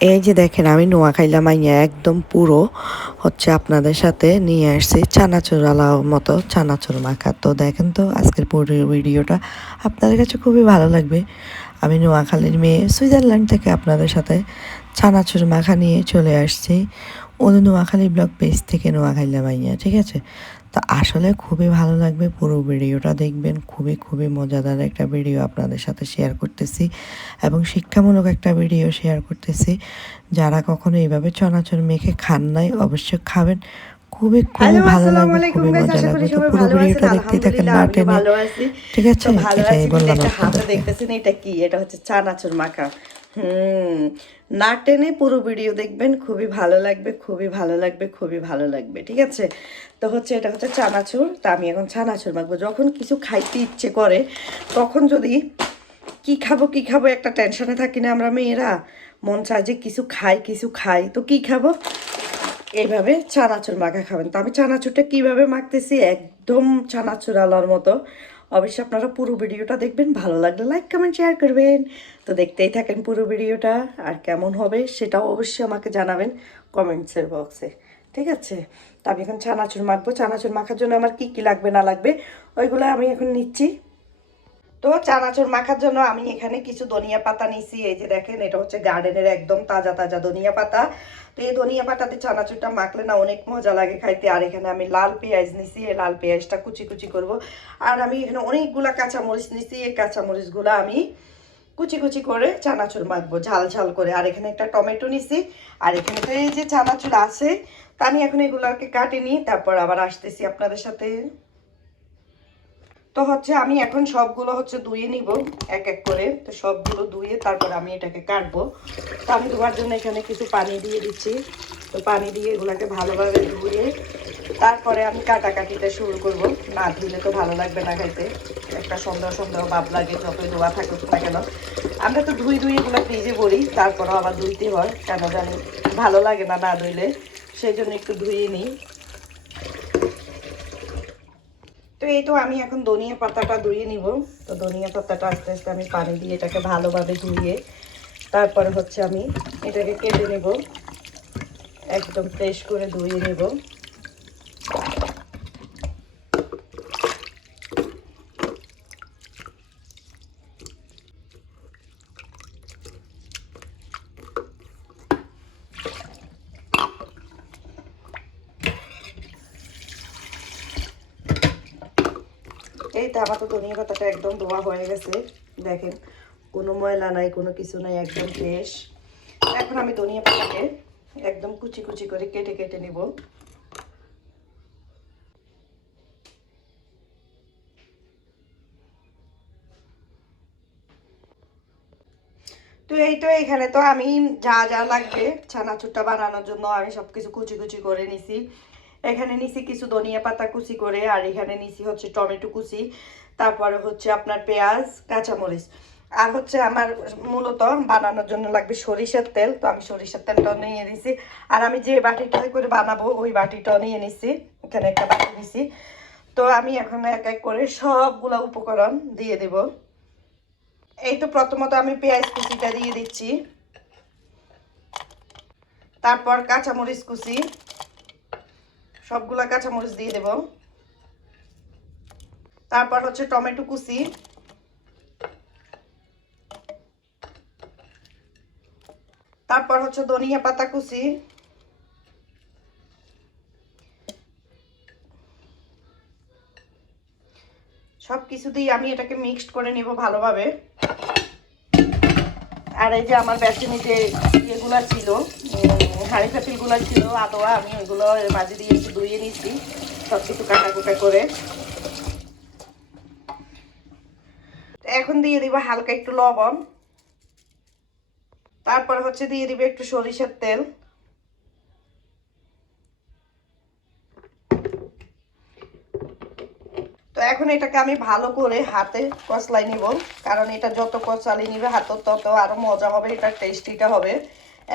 এই যে দেখেন আমি নোয়াখাইলা মাইয়া একদম পুরো হচ্ছে আপনাদের সাথে নিয়ে আসছি চানাচুর আলাও মতো চানাচুর মাখা। তো দেখেন তো আজকের পুরো ভিডিওটা আপনাদের কাছে খুবই ভালো লাগবে। আমি নোয়াখালীর মেয়ে সুইজারল্যান্ড থেকে আপনাদের সাথে চানাচুর মাখা নিয়ে চলে আসছি নোয়াখালী ব্লগ পেজ থেকে নোয়াখাইলা মাইয়া, ঠিক আছে? তো আসলে খুবই ভালো লাগবে, পুরো ভিডিওটা দেখবেন। খুবই খুবই মজাদার একটা ভিডিও আপনাদের সাথে শেয়ার করতেছি এবং শিক্ষামূলক একটা ভিডিও শেয়ার করতেছি। যারা কখনো এইভাবে চানাচুর মেখে খান নাই অবশ্যই খাবেন, খুবই খুবই হ্যালো, ভালো আসসালামু লাগবে, আলাইকুম খুবই গাইস। মজা আশা করি লাগবে। তো সবাই পুরো ভালো আছেন। ভিডিওটা দেখতেই থাকেন আলহামদুলিল্লাহ না আমিও টেনে, ভালো আছি। ঠিক তো আছে? ভালো এটাই আছি বলে বললাম একটা হাতে আপনাদেরকে। দেখতেছেন, এটা কি? এটা হচ্ছে চানাচুর মাখা। না টেনে পুরো ভিডিও দেখবেন, খুবই ভালো লাগবে, খুবই ভালো লাগবে, খুবই ভালো লাগবে, ঠিক আছে? তো হচ্ছে এটা হচ্ছে চানাচুর। তা আমি এখন চানাচুর মাখবো। যখন কিছু খাইতে ইচ্ছে করে তখন যদি কি খাবো কি খাবো একটা টেনশনে থাকি না আমরা মেয়েরা, মন চায় যে কিছু খাই কিছু খাই, তো কি খাবো? এইভাবে চানাচুর মাখা খাবেন। তো আমি চানাচুরটা কিভাবে মাখতেছি একদম চানাচুর আলার মতো। অবশ্যই আপনারা পুরো ভিডিওটা দেখবেন, ভালো লাগলে লাইক কমেন্ট শেয়ার করবেন। তো দেখতেই থাকেন পুরো ভিডিওটা, আর কেমন হবে সেটাও অবশ্যই আমাকে জানাবেন কমেন্টসের বক্সে, ঠিক আছে? তো আমি এখন চানাচুর মাখবো। চানাচুর মাখার জন্য আমার কি কি লাগবে না লাগবে ওইগুলো আমি এখন নিচ্ছি। তো চানাচুর মাখার জন্য আমি এখানে কিছু ধনিয়া পাতা নিছি। এই যে দেখেন, এটা হচ্ছে গার্ডেনের একদম তাজা তাজা ধনিয়া পাতা। তো এই ধনিয়া পাতাতে চানাচুরটা মাখলে না অনেক মজা লাগে খাইতে। আর এখানে আমি লাল পেঁয়াজ নিছি, এই লাল পেঁয়াজটা কুচি কুচি করব। আর আমি এখানে অনেকগুলা কাঁচামরিচ নিছি, এই কাঁচামরিচগুলো আমি কুচি কুচি করে চানাচুর মাখবো ঝাল ঝাল করে। আর এখানে একটা টমেটো নিছি। আর এখানে তো এই যে চানাচুর আছে, তা আমি এখন এগুলোকে কাটে নিই, তারপর আবার আসতেছি আপনাদের সাথে। তো হচ্ছে আমি এখন সবগুলো হচ্ছে ধুয়ে নিব এক এক করে। তো সবগুলো ধুয়ে তারপর আমি এটাকে কাটবো। তো আমি ধোয়ার জন্য এখানে কিছু পানি দিয়ে দিচ্ছি। তো পানি দিয়ে এগুলাকে ভালোভাবে ধুয়ে তারপরে আমি কাটাকাটিটা শুরু করব। না ধুলে তো ভালো লাগবে না খাইতে, একটা সন্দেহ সন্দেহ ভাব লাগে যতই ধোয়া থাকুক না কেন। আমরা তো ধুই ধুই এগুলো ফ্রিজে ভরি, তারপরেও আবার ধুইতে হয়, কেন জানি ভালো লাগে না না ধুইলে, সেই জন্য একটু ধুয়ে নিই। তো এই তো আমি এখন ধনিয়া পাতাটা ধুয়ে নিব। তো ধনিয়া পাতাটা আস্তে আস্তে আমি পানি দিয়ে এটাকে ভালোভাবে ধুয়ে তারপরে হচ্ছে আমি এটাকে কেটে নেব, একদম ফ্রেশ করে ধুয়ে নেব। এই তো আমার তো ধনিয়া পাতাটা একদম ধোয়া হয়ে গেছে, দেখেন কোনো ময়লা নাই, কোনো কিছু নাই, একদম ফ্রেশ। এখন আমি ধনিয়া পাতাকে একদম কুচি কুচি করে কেটে কেটে নিব। তো এই তো এখানে তো আমি যা যা লাগবে ছানাচুরটা বানানোর জন্য আমি সবকিছু কুচি কুচি করে নিছি। এখানে নিছি কিছু ধনিয়া পাতা কুচি করে, আর এখানে নিছি হচ্ছে টমেটো কুচি, তারপরে হচ্ছে আপনার পেঁয়াজ, কাঁচামরিচ। আর হচ্ছে আমার মূলত বানানোর জন্য লাগবে সরিষার তেল। তো আমি সরিষার তেলটা নিয়ে নিছি। আর আমি যে বাটিটা করে বানাবো ওই বাটিটা নিয়ে নিছি, এখানে একটা বাটি নিছি। তো আমি এখন এক এক করে সবগুলা উপকরণ দিয়ে দেব। এই তো প্রথমত আমি পেঁয়াজ কুচিটা দিয়ে দিচ্ছি, তারপর কাঁচামরিচ কুচি, সবগুলা কাঁচামরিচ দিয়ে দেব। তারপর হচ্ছে টমেটো কুচি, তারপর হচ্ছে ধনিয়া পাতা কুচি, সবকিছু দিয়ে আমি এটাকে মিক্সড করে নিব ভালোভাবে। আর এই যে আমার বেসনে যে ইয়েগুলা ছিল, হাঁড়ি পাতিলগুলা ছিল আদোয়া, আমি ওইগুলো মাঝে দিয়ে একটু ধুয়ে নিচ্ছি সব কিছু কাটাকুটা করে। এখন দিয়ে দিব হালকা একটু লবণ, তারপর হচ্ছে দিয়ে দিব একটু সরিষার তেল। তো এখন এটাকে আমি ভালো করে হাতে কচলাই নিব, কারণ এটা যত কচলাই নিবে হাতে তত আরো মজা হবে, এটার টেস্টিটা হবে।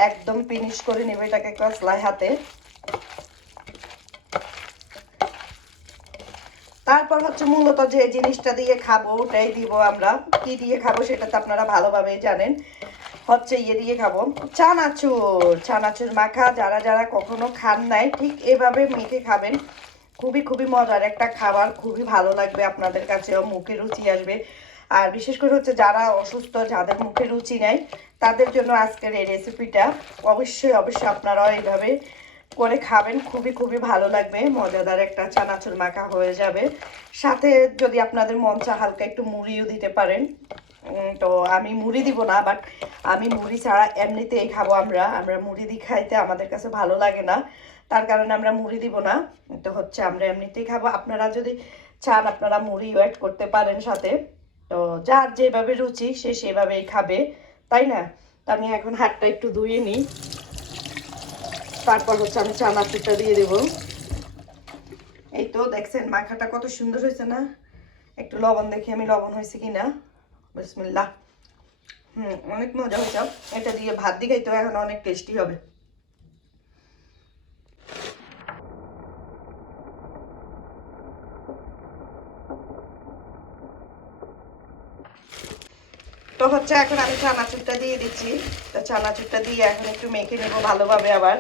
একদম ফিনিশ করে নিবে এটাকে কচলাই হাতে। তারপর হচ্ছে মূলত যে জিনিসটা দিয়ে খাবো ওটাই দিব আমরা। কি দিয়ে খাবো সেটা তো আপনারা ভালোভাবেই জানেন। হচ্ছে ইয়ে দিয়ে খাবো চানাচুর মাখা। যারা যারা কখনো খান নাই ঠিক এভাবে মেখে খাবেন, খুবই খুবই মজার একটা খাবার, খুবই ভালো লাগবে আপনাদের কাছেও, মুখে রুচি আসবে। আর বিশেষ করে হচ্ছে যারা অসুস্থ, যাদের মুখে রুচি নেই, তাদের জন্য আজকের এই রেসিপিটা অবশ্যই অবশ্যই আপনারাও এইভাবে করে খাবেন, খুবই খুবই ভালো লাগবে। মজাদার একটা চানাচুর মাখা হয়ে যাবে। সাথে যদি আপনাদের মন চা হালকা একটু মুড়িও দিতে পারেন। তো আমি মুড়ি দিব না, বাট আমি মুড়ি ছাড়া এমনিতেই খাবো। আমরা আমরা মুড়ি দিয়ে খাইতে আমাদের কাছে ভালো লাগে না, তার কারণে আমরা মুড়ি দিব না। তো হচ্ছে আমরা এমনিতেই খাবো। আপনারা যদি চান আপনারা মুড়ি অ্যাড করতে পারেন সাথে। তো যার যেভাবে রুচি সে সেভাবেই খাবে, তাই না? তো আমি এখন হাতটা একটু ধুয়ে নিই, তারপর হচ্ছে আমি চানাচুরটা দিয়ে দেবো। এই তো দেখছেন মাখাটা কত সুন্দর হয়েছে না? একটু লবণ দেখি আমি লবণ হয়েছে কিনা। বিসমিল্লাহ। অনেক মজা হয়েছে। এটা দিয়ে ভাত দিয়ে খাইতে এখন অনেক টেস্টি হবে। তো হচ্ছে এখন আমি চানাচুরটা দিয়ে দিচ্ছি। তো চানাচুরটা দিয়ে এখন একটু মেখে নেবো ভালোভাবে। আবার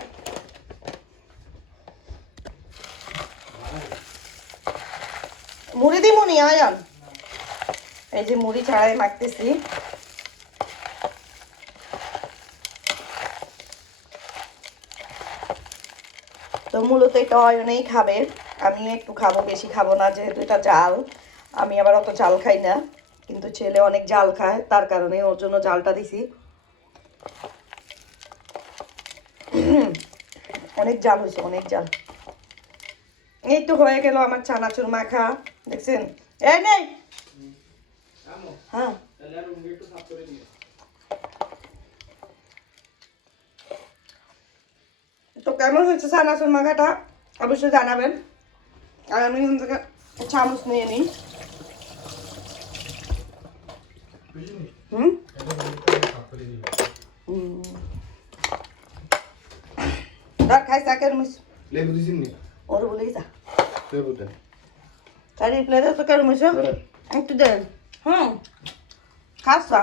মুড়ি দিব নি আয়ান, এই যে মুড়ি ছাড়াই মাখতেছি। তো মূলত এটা অয়নেই খাবে, আমি একটু খাবো, বেশি খাবো না যেহেতু এটা জাল। আমি আবার অত জাল খাই না, কিন্তু ছেলে অনেক জাল খায়, তার কারণে ওর জন্য জালটা দিছি। অনেক জাল হয়েছে, অনেক জাল। এই তো হয়ে গেল আমার চানাচুর মাখা, দেখছেন? এই নেই। হ্যাঁ, তো কেমন হয়েছে চানাচুর মাখাটা অবশ্যই জানাবেন। আর আমি এখান থেকে চামচ নিয়ে নিই। ধর খাই চাকের মুস লেবু দিছিস নি? ওর বলেই যা লেবু দেন। চারি প্লেটে তো কেন মুস একটু দেন। খাসা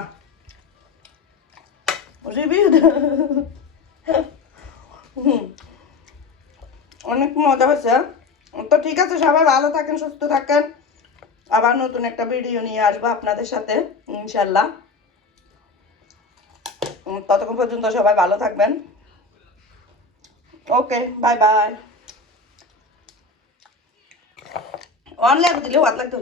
রিভিউ অনেক মজা হয়েছে। তো ঠিক আছে, সবাই ভালো থাকেন, সুস্থ থাকেন। আবার নতুন একটা ভিডিও নিয়ে আসবো আপনাদের সাথে ইনশাল্লাহ। ততক্ষণ পর্যন্ত সবাই ভালো থাকবেন। ওকে, বাই বাই। অনলাইন দিলেও ভালো লাগতো।